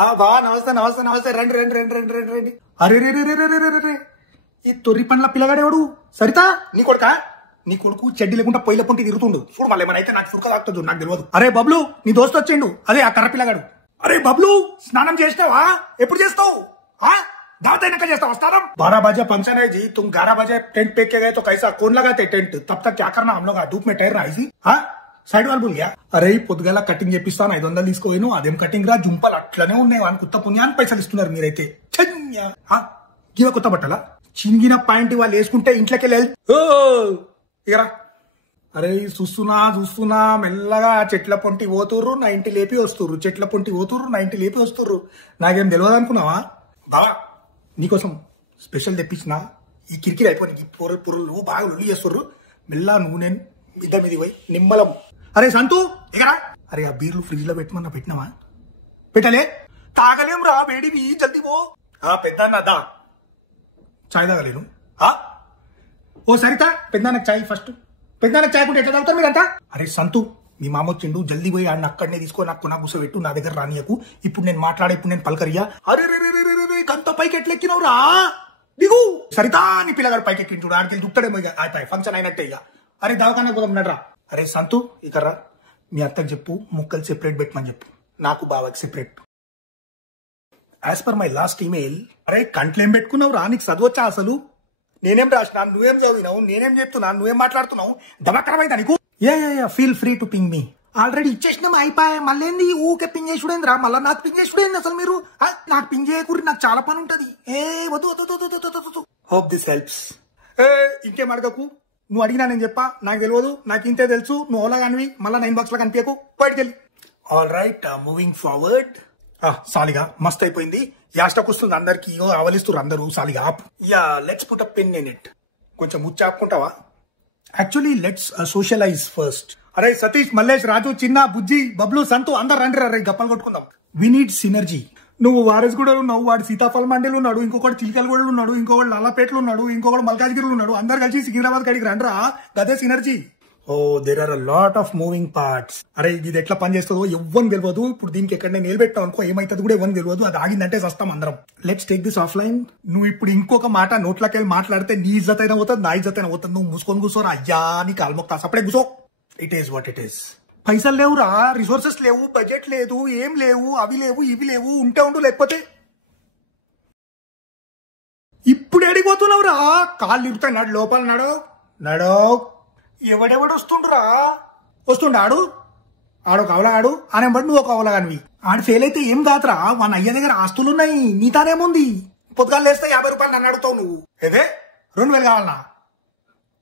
బా నమస్తే నమస్తే నమస్తే రండి రండి రండి రండి రండి రండి. అరే రే రే రే రే రే రే రే ఈ తొర్రి పండ్ల పిల్లగాడేవాడు సరితా నీ కొడుకా? నీ కొడుకు చెడ్డి లేకుండా పొయ్యిల పొంటి తిరుగుతుండు చూడు. మళ్ళీ ఏమైనా నాకు సురక తాకుతుంది నాకు తెలియదు. అరే బబ్లు నీ దోస్తు వచ్చిండు అదే ఆ కర్ర పిల్లగాడు. అరే బబ్లు స్నానం చేసినావా? ఎప్పుడు చేస్తావు? दावत है ना कैसा स्नानम? 12 बजे फंक्शन है जी, तुम 11 बजे टेंट पे के गए तो कैसा कौन लगाते टेंट? तब तक क्या करना हम लोग धूप में ठहर रहा है जी. సైడ్ వాళ్ళు బుల్ అరే పొద్దుగాల కటింగ్ చేపిస్తాను 500 తీసుకోను అదేం కటింగ్ రా జుంపలు అట్లనే ఉన్నాయి వాని కొత్త పుణ్యాన్ని పైసలు ఇస్తున్నారు మీరైతే. గివ కొత్త బట్టల చింగిన పాయింట్ వాళ్ళు వేసుకుంటే ఇంట్లోకి ఇగరా. అరే చూస్తున్నా మెల్లగా చెట్ల పొంటి పోతుర్రు నా ఇంటి లేపి వస్తుర్రు, చెట్ల పొంటి పోతుర్రు నా ఇంటి లేపి వస్తుర్రు. నాకేం తెలియదు అనుకున్నావా బావా? నీకోసం స్పెషల్ తెప్పించిన ఈ కిరికిరి అయిపోయి పొరలు బాగా లొల్లి చేస్తుర్రు. మెల్లా నువ్వు నేను ఇద్దరి మీద పోయి నిమ్మలం. అరే సంతు ఎగరా. అరే ఆ బీర్లు ఫ్రిడ్జ్ లో పెట్టమన్నా పెట్టినావా? పెట్టలే తాగలేం రా వేడివి జల్దీ పో. పెద్ద దా చాయ్ తాగలేను. ఓ సరితా పెద్దనాన్నకు చాయ్ ఫస్ట్. పెద్దనాన్నకు చాయ్ కూడా ఎట్లా తాగుతారు మీరంతా? అరే సంతు మీ మామ వచ్చిండు జల్దీ పోయి ఆడిని అక్కడనే తీసుకో నాకు నా కూర్చోబెట్టు నా దగ్గర రానియకు. ఇప్పుడు నేను మాట్లాడే ఇప్పుడు నేను పలకరియా. అరే కంత పైకి ఎట్లెక్కినవురా దిగు. సరితా నీ పిల్లగాడు పైకి ఎక్కిన చూడు ఆడికి దుట్టడేమో ఇక అయిపోయి ఫంక్షన్ అయినట్టే ఇక. అరే దవాఖానా పోదాం నడ్రా. అరే సంతు ఇకరా మీ అత్తకు చెప్పు ముక్కలు సెపరేట్ పెట్టమని చెప్పు, నాకు బావకి separate. As per my last email. అరే కంట్లేం పెట్టుకున్నావు రా? నీకు చదవచ్చా అసలు? నేనేం రాసినా నువ్వేం చదివినావు? నేనేం చెప్తున్నాను నువ్వేం మాట్లాడుతున్నావు? దమకరమైందా నీకు? Feel free to ping me. Already ఇచ్చేసినాం అయిపోయా. మళ్ళీ ఊకే పింగ్ చేసుడేంది రా? మళ్ళీ నాకు పింగ్ చేసుడేంది అసలు? మీరు నాకు పింగ్ చేయకూరి నాకు చాలా పని ఉంటది. వద్దు. Hope this helps. ఇంకేం అడగకు. నువ్వు అడిగినా నేను చెప్పా నాకు తెలియదు నాకు ఇంతే తెలుసు. నువ్వు ఓలా కానివి మళ్ళీ 9 బాక్స్ లో కనిపించకు బయటకెళ్ళి. All right moving forward. సాలిగా మస్త్ అయిపోయింది. యాస్టకు వస్తుంది అందరికి అవలిస్తున్నారు అందరూ సాలిగా. Let's put a pin in it. కొంచెం ముచ్చాపుకుంటావా? Actually let's socialize first. అరే సతీష్ మల్లేష్ రాజు చిన్న బుజ్జి బబ్లు సంతు అందరు రండి రే గప్పలు కొట్టుకుందాం. We need synergy. నువ్వు వారస్ కూడా ఉన్నావు, వాడు సీతాఫల్ మండీలు ఉన్నాడు, ఇంకొకటి చిలికలగూడలు ఉన్నాడు, ఇంకొకటి నల్లపేటలు ఉన్నాడు, ఇంకొకటి మల్కాజ్గిరిలో ఉన్నాడు. అందరు కలిసి సికింద్రాబాద్ కడికి రండిరా. గదే synergy. There are a lot of moving parts. అరే ఇది ఎట్లా పని చేస్తుందో ఎవ్వని తెలియదు. ఇప్పుడు దీనికి ఎక్కడ నేను నిలబెట్టావు అనుకో ఏమైతుంది కూడా ఎవ్వని తెలియదు. అది ఆగిందంటే సస్తాం అందరం. Let's take this of line. నువ్వు ఇప్పుడు ఇంకొక మాట నోట్లోకి వెళ్ళి మాట్లాడితే నీ ఇజ్జత్ అయినా పోతుంది నా ఇజ్జత్ అయినా పోతుంది. నువ్వు మూసుకొని కూర్చోరా. అయ్యా నీ కాల్మొక్తా అప్పుడే కూర్చో. It is what it is. పైసలు లేవురా, రిసోర్సెస్ లేవు, బడ్జెట్ లేదు, ఏం లేవు, అవి లేవు ఇవి లేవు. ఉంటే ఉండు లేకపోతే ఇప్పుడు ఎడిపోతున్నావురా? కాళ్ళు ఇరుతాయి నాడు లోపల నడో. ఎవడెవడు వస్తుండ్రా? వస్తుండాడు ఆడు కవలగాడు అనేబడి నువ్వు ఒక కవలగానివి. ఆడు ఫెయిల్ అయితే ఏం కాదురా. మన అయ్య దగ్గర ఆస్తులున్నాయి నీతానేముంది. పొద్దుగాలు లేస్తే 50 రూపాయలు నన్ను అడుగుతావు నువ్వు. ఏదే 2000 కావాలన్నా?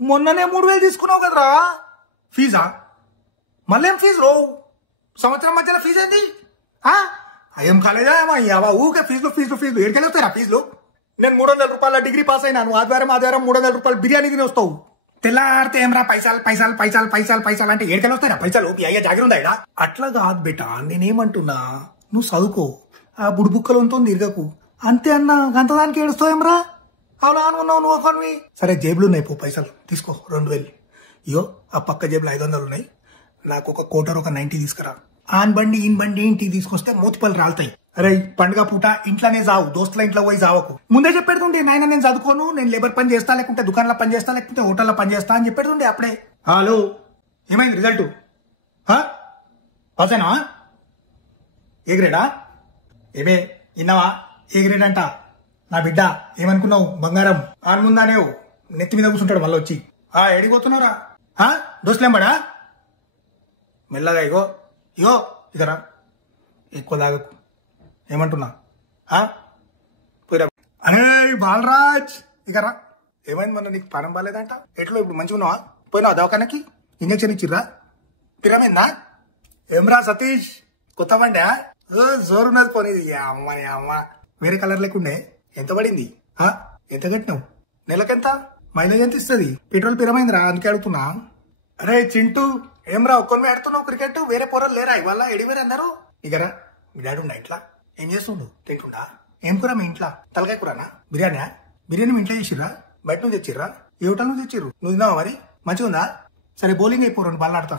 మొన్ననే 3000 తీసుకున్నావు కదరా ఫీజా. మళ్ళేం ఫీజు రో? సంవత్సరం మధ్యలో ఫీజు ఏంది? ఏం కాలేదా ఊకే ఫీజులు ఏడుకెళ్ళి వస్తారా ఫీజులు? నేను 300 రూపాయల డిగ్రీ పాస్ అయినాను. ఆదివారం 300 రూపాయలు బిర్యానీ తిని వస్తావు. తెల్లారితే ఏమరా పైసలు అంటే ఏడుకెళ్ళి వస్తారా పైసలు? మీ అయ్యా జాగిరి ఉందా ఇడా? అట్లా కాదు బేటా నేనేమంటున్నా నువ్వు చదువుకో, ఆ బుడిబుక్కలతో తిరగకు అంతే అన్నా. గంతదానికి ఏడుస్తావేమరా? అవునా అనుకున్నావు నువ్వు ఒకనివి. సరే జేబులు ఉన్నాయి పో పైసలు తీసుకో 2000. ఇయో ఆ పక్క జేబులో 500 ఉన్నాయి. నాకు ఒక కోటర్ ఒక 90 తీసుకురా. ఆన్ బండి ఈన్ బండి ఇంటికి తీసుకొస్తే మూతిపల్లి రాలుతాయి. అరే పండుగ పూట ఇంట్లోనే చావు, దోస్తుల ఇంట్లో పోయి చావకు. ముందే చెప్పెడుతుండే నాయన నేను చదువుకోను, నేను లేబర్ పని చేస్తా, లేకుంటే దుకాణంలో పని చేస్తా, లేకపోతే హోటల్లో పని చేస్తా అని చెప్పెడుతుండే అప్పుడే. హలో ఏమైంది రిజల్ట్? పాసేనా? ఏ గ్రేడా? ఏమే విన్నావా? ఏ గ్రేడ్ అంట నా బిడ్డ. ఏమనుకున్నావు బంగారం? ఆన్ ముందానేవు నెత్తి మీద కూర్చుంటాడు మళ్ళీ వచ్చి. ఎడిపోతున్నారా? దోస్తులేంబడా మెల్లగా ఇగో ఇకరా ఎక్కువ తాగకు. ఏమంటున్నా? పోయిరా. అరే బాలరాజ్ ఇకరా. ఏమైంది మొన్న నీకు పానం బాగాలేదంట? ఎట్లా ఇప్పుడు మంచిగా ఉన్నావా? పోయినావా దవాఖానకి? ఇంజక్షన్ ఇచ్చిర్రా? పిరమైందా? ఏమ్రా సతీష్ కొత్త బండి జోరున్నది పోనీ. అమ్మ వేరే కలర్ లేకుండే. ఎంత పడింది? ఎంత కట్టినావు? నెలకెంత? మైలేజ్ ఎంత ఇస్తుంది? పెట్రోల్ పిరమైందిరా అందుకే అడుగుతున్నా. అరే చింటూ ఏమ్రా ఒక్కరిని ఆడుతున్నావు క్రికెట్? వేరే పొరలు లేరా ఇవాళ? ఎడివేరే అన్నారు. ఇకరా మీ డాడీ ఉండా ఇంట్లో? ఏం చేస్తుండు? తింటుండా? ఏం కూర మీ ఇంట్లో? తలకాయ కూరనా? బిర్యానీ మీ ఇంట్లో చేసిర్రా? బయట నుంచి తెచ్చిర్రా? ఏ హోటల్ నుంచి తెచ్చిర్రు? నువ్వు తిన్నావా మరి? మంచిగా ఉందా? సరే బౌలింగ్ అయిపోరు బాల్ ఆడతా.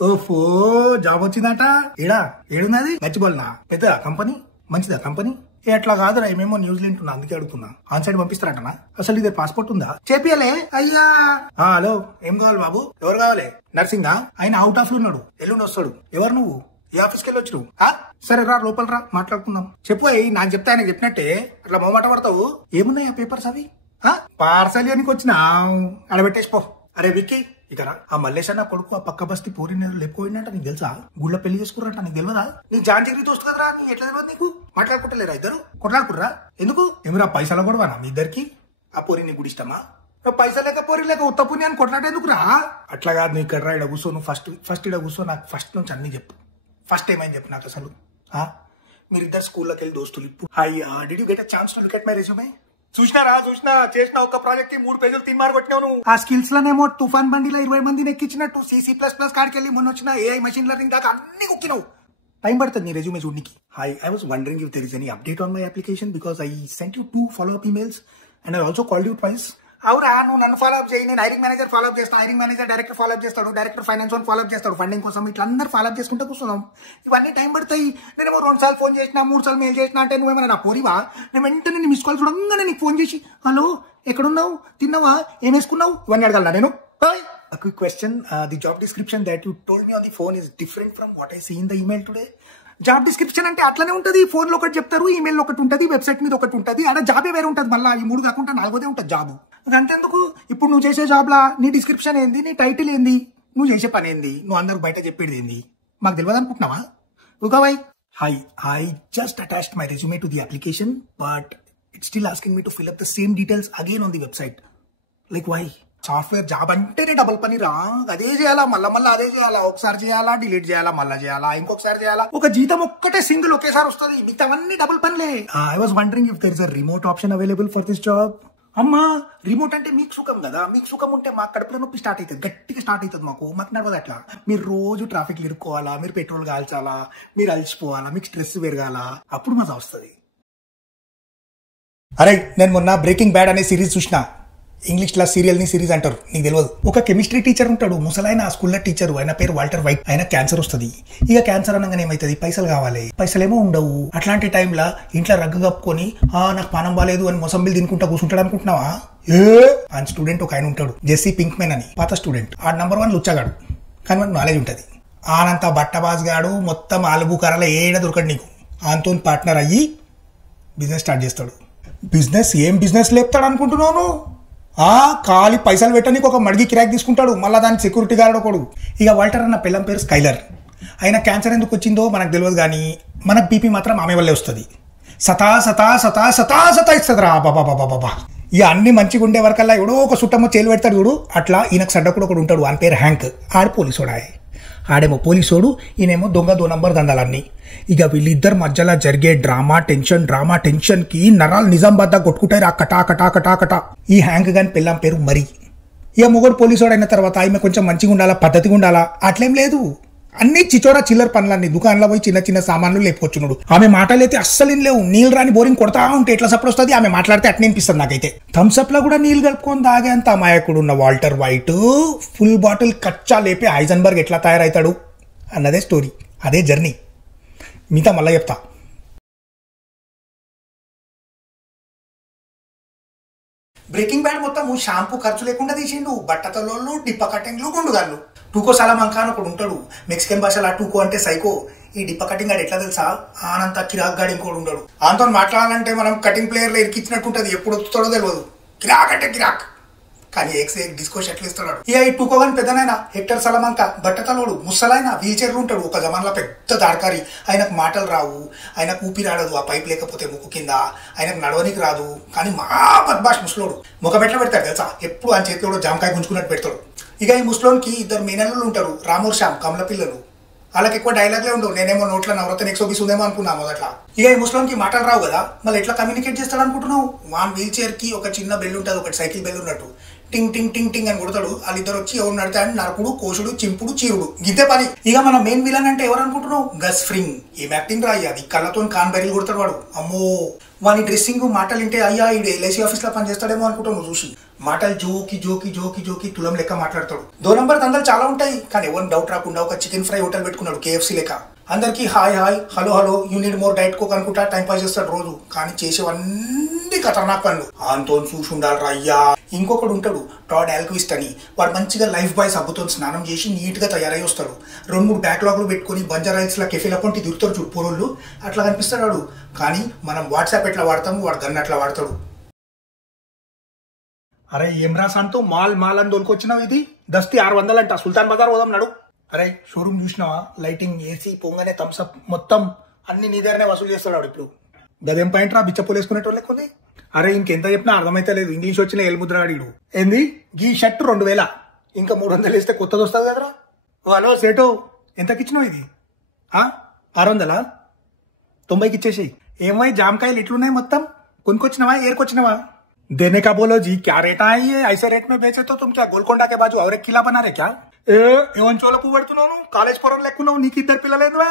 ఓఫో జాబ్ వచ్చిందట. ఏడున్నది? గచ్చిబౌలినా? పెద్ద కంపెనీ? మంచిదా కంపెనీ? అట్లా కాదురా, ఏమేమో న్యూజిలాండ్ ఉన్నా, అందుకే అడుగుతున్నా. ఆన్ సైడ్ పంపిస్తారంటనా? అసలు ఇదే పాస్పోర్ట్ ఉందా? చేపియాలే అయ్యా. హలో, ఏం కావాలి బాబు? ఎవరు కావాలి? నర్సింగా? ఆయన అవుట్ ఆఫ్ లో ఉన్నాడు, ఎల్లుండి వస్తాడు. ఎవరు నువ్వు? ఏ ఆఫీస్కి వెళ్ళొచ్చు? సరే రా, లోపల రా, మాట్లాడుకుందాం. చెప్పు. నాకు చెప్తే ఆయన చెప్పినట్టే అట్లా మొమాట పడతావు. ఏమున్నాయి ఆ పేపర్స్ అవి? పార్సల్ అని వచ్చినా అడబెట్టేసిపో. అరే విక్కీ, ఇక ఆ మల్లేష్ అన్న కొడుకు ఆ పక్క బస్తీ పూరి లేకపోయిందంట, నీకు తెలుసా? గుళ్ళ పెళ్లి చేసుకున్నారంట, నీకు తెలియదా? నీ జాంజగిరి దోస్తు కదరా, నీ ఎట్లా తెలియదు నీకు? మాట్లాడుకుంటలేరా ఇద్దరు? కొట్లాడుకుర్రా? ఎందుకు? ఏమిరా పైసలు కూడా మీ ఇద్దరికి? ఆ పూరి నీ గుడి ఇష్టమా? పైసలు లేక పూరి లేక ఉత్త పుణ్యాన్ని కొట్లాడేందుకురా? అట్లా కాదు, నీ ఇక్కడ రా, ఇక్కడ కూర్చో. నువ్వు ఫస్ట్ ఇక్కడ కూర్చో. నాకు ఫస్ట్ నుంచి అన్ని చెప్పు. ఫస్ట్ ఏమైంది చెప్పు నాకు అసలు. మీరిద్దరు స్కూల్లోకి వెళ్ళి దోస్తులు. ఇప్పుడు did you get a chance to look at my resume? చూసినా చేసిన ఒక ప్రాజెక్ట్ కి 3 పేజీలు తిమ్మారు కొట్టినావు నువ్వు. ఆ స్కిల్స్ లోనేమో తుఫాన్ బండిలో 20 మందిని ఎక్కించినట్టు C++ కాడికి వెళ్ళి మొన్న వచ్చిన AI మెషిన్ లెర్నింగ్ దాకా అన్ని కుక్కినావు. టైం పడుతుంది నీ రెజ్యూమే చూడడానికి. I was wondering if there is any update on my application because I sent you 2 follow-up emails and I also called you twice. అవురా, నువ్వు నన్ను ఫాలోఅప్ చేయి, నేను హైరింగ్ మేనేజర్ ఫాలోఅప్ చేస్తాను, హైరింగ్ మేనేజర్ డైరెక్టర్ ఫాలోఅప్ చేస్తాడు, director finance one follow up చేస్తాడు funding కోసం. ఇట్లా అందరూ ఫాలోఅప్ చేసుకుంటూ కూర్చున్నాం. ఇవన్నీ టైం పడతాయి. నేనేమో 2 సార్లు ఫోన్ చేసినా, 3 సార్లు మెయిల్ చేసినా అంటే నువ్వేమైనా నా పోరివా? నేను వెంటనే నీ మిస్ కాల్ చూడంగానే నీకు ఫోన్ చేసి హలో ఎక్కడున్నావు, తిన్నావా, ఏం వేసుకున్నావు, ఇవన్నీ అడగలనా నేను? A quick question. The job description that you told me on the phone is different from what I see in the email today. Job description అంటే అట్లనే ఉంటది. ఫోన్ లో ఒకటి చెప్తారు, ఈమెయిల్ ఒకటి ఉంటది, వెబ్సైట్ మీద ఒకటి ఉంటది, అక్కడ జాబే వేరే ఉంటది. మళ్ళీ ఈ 3 కాకుండా 4దే ఉంటది జాబ్. అంతెందుకు, ఇప్పుడు నువ్వు చేసే జాబ్ లా నీ డిస్క్రిప్షన్ ఏంది, నీ టైటిల్ ఏంది, నువ్వు చేసే పని ఏంది, నువ్వు అందరికి బయట చెప్పేది ఏంది, మాకు తెలియదు అనుకుంటున్నావా? ఉగావై. Hi, I just attached my resume to the application, but it's still asking me to fill up the same details again on the website. Like why? Software job అంటేనే డబుల్ పని రా. అదే చేయాలా, మళ్ళా అదే చేయాలా, ఒకసారి చేయాలా, డిలీట్ చేయాలా, మళ్ళా చేయాలా, ఇంకొకసారి చేయాలా. ఒక జీతం ఒక్కటే సింగిల్ ఒకేసారి వస్తుంది, మిగతావన్నీ డబుల్ పనిలే. I was wondering if there is a remote option available for this job. అమ్మా, రిమోట్ అంటే మీకు సుఖం కదా. మీకు సుఖం ఉంటే మాకు కడుపులో నొప్పి స్టార్ట్ అవుతుంది, గట్టిగా స్టార్ట్ అవుతుంది. మాకు నడవదు అట్లా. మీరు రోజు ట్రాఫిక్ ఇరుక్కోవాలా, మీరు పెట్రోల్ కాల్చాలా, మీరు అలసిపోవాలా, మీకు స్ట్రెస్ పెరగాల, అప్పుడు మజా వస్తుంది. అరే, నేను మొన్న బ్రేకింగ్ బ్యాడ్ అనే సిరీస్ చూసిన. ఇంగ్లీష్ లా సీరియల్ ని సిరీస్ అంటారు, నీకు తెలియదు. ఒక కెమిస్ట్రీ టీచర్ ఉంటాడు, ముసలైన ఆ స్కూల్లో టీచర్. ఆయన పేరు వాల్టర్ వైట్. ఆయన క్యాన్సర్ వస్తుంది. ఇక క్యాన్సర్ అనగానే ఏమైతుంది, పైసలు కావాలి, పైసలేమో ఉండవు. అట్లాంటి టైంలో ఇంట్లో రగ్గు కప్పుకొని నాకు పానం బాలేదు అని మొసంబిల్ తినుకుంటా కూర్చుంటాడు అనుకుంటున్నావా? ఆయన స్టూడెంట్ ఒక ఆయన ఉంటాడు, జెస్సీ పింక్మెన్ అని, పాత స్టూడెంట్. ఆ నంబర్ 1 లుచ్చగాడు, కానీ మనకు నాలెడ్జ్ ఉంటుంది. ఆనంత బట్టబాజ్ గాడు మొత్తం ఆలుగు కర్రల ఏడ దొరకడు నీకు. ఆయనతో పార్ట్నర్ అయ్యి బిజినెస్ స్టార్ట్ చేస్తాడు. ఏం బిజినెస్ లేపుతాడు అనుకుంటున్నావు? ఖాళీ పైసలు పెట్టడానికి ఒక మడిగి కిరాక్ తీసుకుంటాడు, మళ్ళీ దానికి సెక్యూరిటీ గార్డ్ ఒకడు. ఇక వాల్టర్ అన్న పిల్లం పేరు స్కైలర్. ఆయన క్యాన్సర్ ఎందుకు వచ్చిందో మనకు తెలియదు, కానీ మనకు బీపీ మాత్రం ఆమె వల్లే వస్తుంది. సతాయిస్తుంది రా బాబా. ఇక అన్ని మంచిగా ఉండే వరకల్లా ఎవడో ఒక సుట్టమ్మ చేలు పెడతాడు చూడు, అట్లా ఈయనకు సడ్డ కూడా ఒకడు ఉంటాడు, ఆయన పేరు హ్యాంక్. ఆడు పోలీసోడాయే. ఆడేమో పోలీసోడు, ఈయనేమో దొంగ 2 నంబర్ దందాలన్నీ. ఇక వీళ్ళిద్దరు మధ్యలో జరిగే డ్రామా టెన్షన్ కి నరాలు నిజామాబాద్ కొట్టుకుంటారు, కటా. ఈ హ్యాంక్ గాని పిల్లం పేరు మరి. ఇక మొగడు పోలీసోడు అయిన తర్వాత ఆమె కొంచెం మంచిగా ఉండాలా, పద్ధతిగా ఉండాలా, అట్లేం లేదు. అన్ని చిచోరా చిల్లర పనులన్నీ, దుకాణంలో పోయి చిన్న సామాన్లు లేపుకొచ్చున్నాడు. ఆమె మాటలైతే అస్సలు లేవు. నీళ్ళు రాని బోరింగ్ కొడతా ఉంటే ఎట్లా సప్పుడు వస్తుంది, ఆమె మాట్లాడితే అట్నే అనిపిస్తుంది నాకైతే. థమ్స్అప్ లో కూడా నీళ్ళు కలుపుకొని తాగేంత అమాయకుడు ఉన్న వాల్టర్ వైట్ ఫుల్ బాటిల్ కచ్చా లేపి హైజన్బర్గ్ ఎట్లా తయారవుతాడు అన్నదే స్టోరీ, అదే జర్నీ. మిగతా మళ్ళా చెప్తా. బ్రేకింగ్ బ్యాడ్ మొత్తం షాంపూ ఖర్చు లేకుండా తీసిండు. బట్టతలోళ్ళు, డిప్ప కటింగ్లు, గుండుగాళ్ళు. టూకో సలామంకా అని ఒకడు ఉంటాడు, మెక్సికన్ భాషలో టూకో అంటే సైకో. ఈ డిప్ప కటింగ్ గాడు ఎట్లా తెలుసా, ఆనంత కిరాక్ గాడు ఇంకోడు ఉంటాడు. ఆంతో మాట్లాడాలంటే మనం కటింగ్ ప్లేయర్లో ఇరికిచ్చినట్టు ఉంటుంది, ఎప్పుడు వస్తాడో తెలియదు. కిరాక్ అంటే కిరాక్, కానీ డిస్కో షెట్లు ఇస్తాడు. ఇక ఈ టూకో గాని పెద్దనైనా హెక్టర్ సలమంకా బట్టతలోడు, ముసలైన వీల్ చైర్లు ఉంటాడు. ఒక జమాన్లో పెద్ద దాడకారి. ఆయనకు మాటలు రావు, ఆయనకు ఊపిరాడదు, ఆ పైప్ లేకపోతే ముక్కు కింద. ఆయనకు నడవనికి రాదు, కానీ మా బద్మాష్ ముసలోడు. ముఖమెట్లా పెడతాడు తెలుసా, ఎప్పుడు ఆయన చేతిలో జామకాయ గుంజుకున్నట్టు పెడతాడు. ఇక ఈ ముసలోనికి 2 మేనల్లు ఉంటారు, రామూర్ శ్యామ్, కమల పిల్లలు. వాళ్ళకి ఎక్కువ డైలాగ్లే ఉండవు. నేనేమో నోట్లో నవరత్న ఎక్సోబీస్ ఉందేమో అనుకున్నా మొదట్లో. ఇక ఈ ముసలోనికి మాటలు రావు కదా, మళ్ళీ ఎట్లా కమ్యూనికేట్ చేస్తాడు అనుకుంటున్నావు? వాన్ వీల్ చైర్ కి ఒక చిన్న బెల్ ఉంటుంది, ఒకటి సైకిల్ బెల్ ఉన్నట్టు. టింగ్ టింగ్ టింగ్ టింగ్ అని కొడతాడు. వాళ్ళిద్దరు వచ్చి ఎవరు నడతాడు, నరకుడు, కోసుడు, చింపుడు, చీరుడు, గిద్దే పని. ఇక మన మెయిన్ విలన్ అంటే ఎవరు అనుకుంటున్నావు? గస్ ఫ్రింగ్. ఏం యాక్టింగ్ రాయి, అది కళ్ళతో కాన్ బెరీలు కొడతాడు వాడు. అమ్మో, వాని డ్రెస్సింగ్ మాటలు వింటే అయ్యా ఈ LIC ఆఫీస్ లో పని చేస్తాడేమో అనుకుంటావు నువ్వు చూసి. మాటలు జోకి తులం లెక్క మాట్లాడతాడు. 2 నంబర్ దందాలు చాలా ఉంటాయి, కానీ ఎవరిని డౌట్ రాకుండా ఒక చికెన్ ఫ్రై హోటల్ పెట్టుకున్నాడు, KFC లెక్క. అందరికీ hi hi hello hello you need more diet coke అనుకుంటా టైం పాస్ చేస్తాడు రోజు, కానీ చేసేవన్నీ ఖతర్నాక్ పనులు. ఆంతో చూసి ఉండాలి అయ్యా. ఇంకొకడు ఉంటాడు టాడ్ ఆల్క్విస్ట్ అని, వాడు మంచిగా లైఫ్ బాయ్ సబ్బుతో స్నానం చేసి నీట్గా తయారై వస్తాడు. 2-3 బ్యాక్లాగ్లు పెట్టుకుని బంజారాయిల్స్లో కెఫేల పొంటి దిగుతాడు చుట్టూరోళ్ళు, అట్లా కనిపిస్తాడు వాడు. కానీ మనం వాట్సాప్ ఎట్లా వాడతాము, వాడు గన్ అట్లా వాడతాడు. అరే ఏం రాసాంతో మాల్ అని దొరికొచ్చినావు, ఇది దస్తి 600 అంట. సుల్తాన్ బజార్ పోదాం నడు. అరే షోరూమ్ చూసినావా, లైటింగ్ ఏసీ పొంగనే థమ్స్అప్ మొత్తం అన్ని నీ దగ్గరనే వసూలు చేస్తాడు ఇప్పుడు. గదేం పాయింట్ రా బిచ్చపోలు వేసుకునేటోళ్ళు లేకపోతే. అరే ఇంకెంత చెప్పినా అర్థమైతే లేదు, ఇంగ్లీష్ వచ్చిన ఎల్ముద్రాడు. ఏంది గీ షర్ట్ 2000, ఇంకా 300 వేస్తే కొత్తది వస్తుంది కదరా. హలో సేటో ఎంతకిచ్చినావు ఇది? 600? 90కి ఇచ్చేసి. ఏమై జామకాయలు ఇట్లున్నాయి మొత్తం, కొనుకొచ్చినవా ఏరుకొచ్చినవా? देने का बोलो जी, क्या रेट है ये? ऐसे रेट में बेचे तो तुम क्या गोलकोंडा के बाजू और एक किला बना रहे क्या? ఏమంచోల పువ్వు పెడుతున్నావు, కాలేజ్ పొరం లెక్కున్నావు, నీకు 2 పిల్లలేదువా?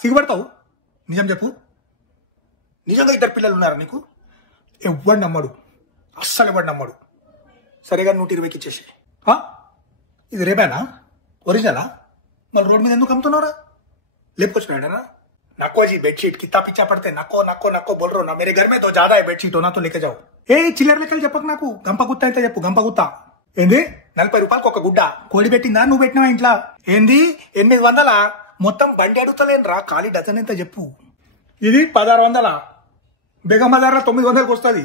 సిగ్గుపడతావు? నిజం చెప్పు, నిజంగా 2 పిల్లలు ఉన్నారా నీకు? ఎవడు నమ్మడు, అస్సలు ఎవడు నమ్మడు. సరేగా 120కి ఇచ్చేసి. ఇది రేపేనా ఒరిజినలా? మళ్ళీ రోడ్ మీద ఎందుకు అమ్ముతున్నారా? లేపుకొచ్చినాడనా? नको जी बेडशीट कितना पीछा पड़ते, नको नको नको बोल रहा हूँ ना. मेरे घर में तो ज्यादा है बेडशीट, होना तो लेके जाओ. ఏ చిల్లర లెక్కలు చెప్పకు నాకు. గంప గుత్త అయితే చెప్పు, గంప గుత్త. ఏంది 40 రూపాయలకు ఒక గుడ్డ? కోడి పెట్టిందా, నువ్వు పెట్టినావా ఇంట్లో? ఏంది 800? మొత్తం బండి అడుగుతలేను రా, ఖాళీ డజన్ ఎంత చెప్పు. ఇది 1600. బేగం బజార్ లో 900కి వస్తుంది.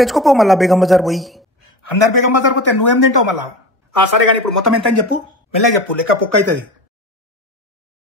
తెచ్చుకోపో మళ్ళా బేగం బజార్ పోయి. అందరు బేగం బజార్ పోతే నువ్వేం తింటావు మళ్ళా? సరే కానీ ఇప్పుడు మొత్తం ఎంత అని చెప్పు, మెల్లగా చెప్పు, లెక్క పొక్క అవుతుంది.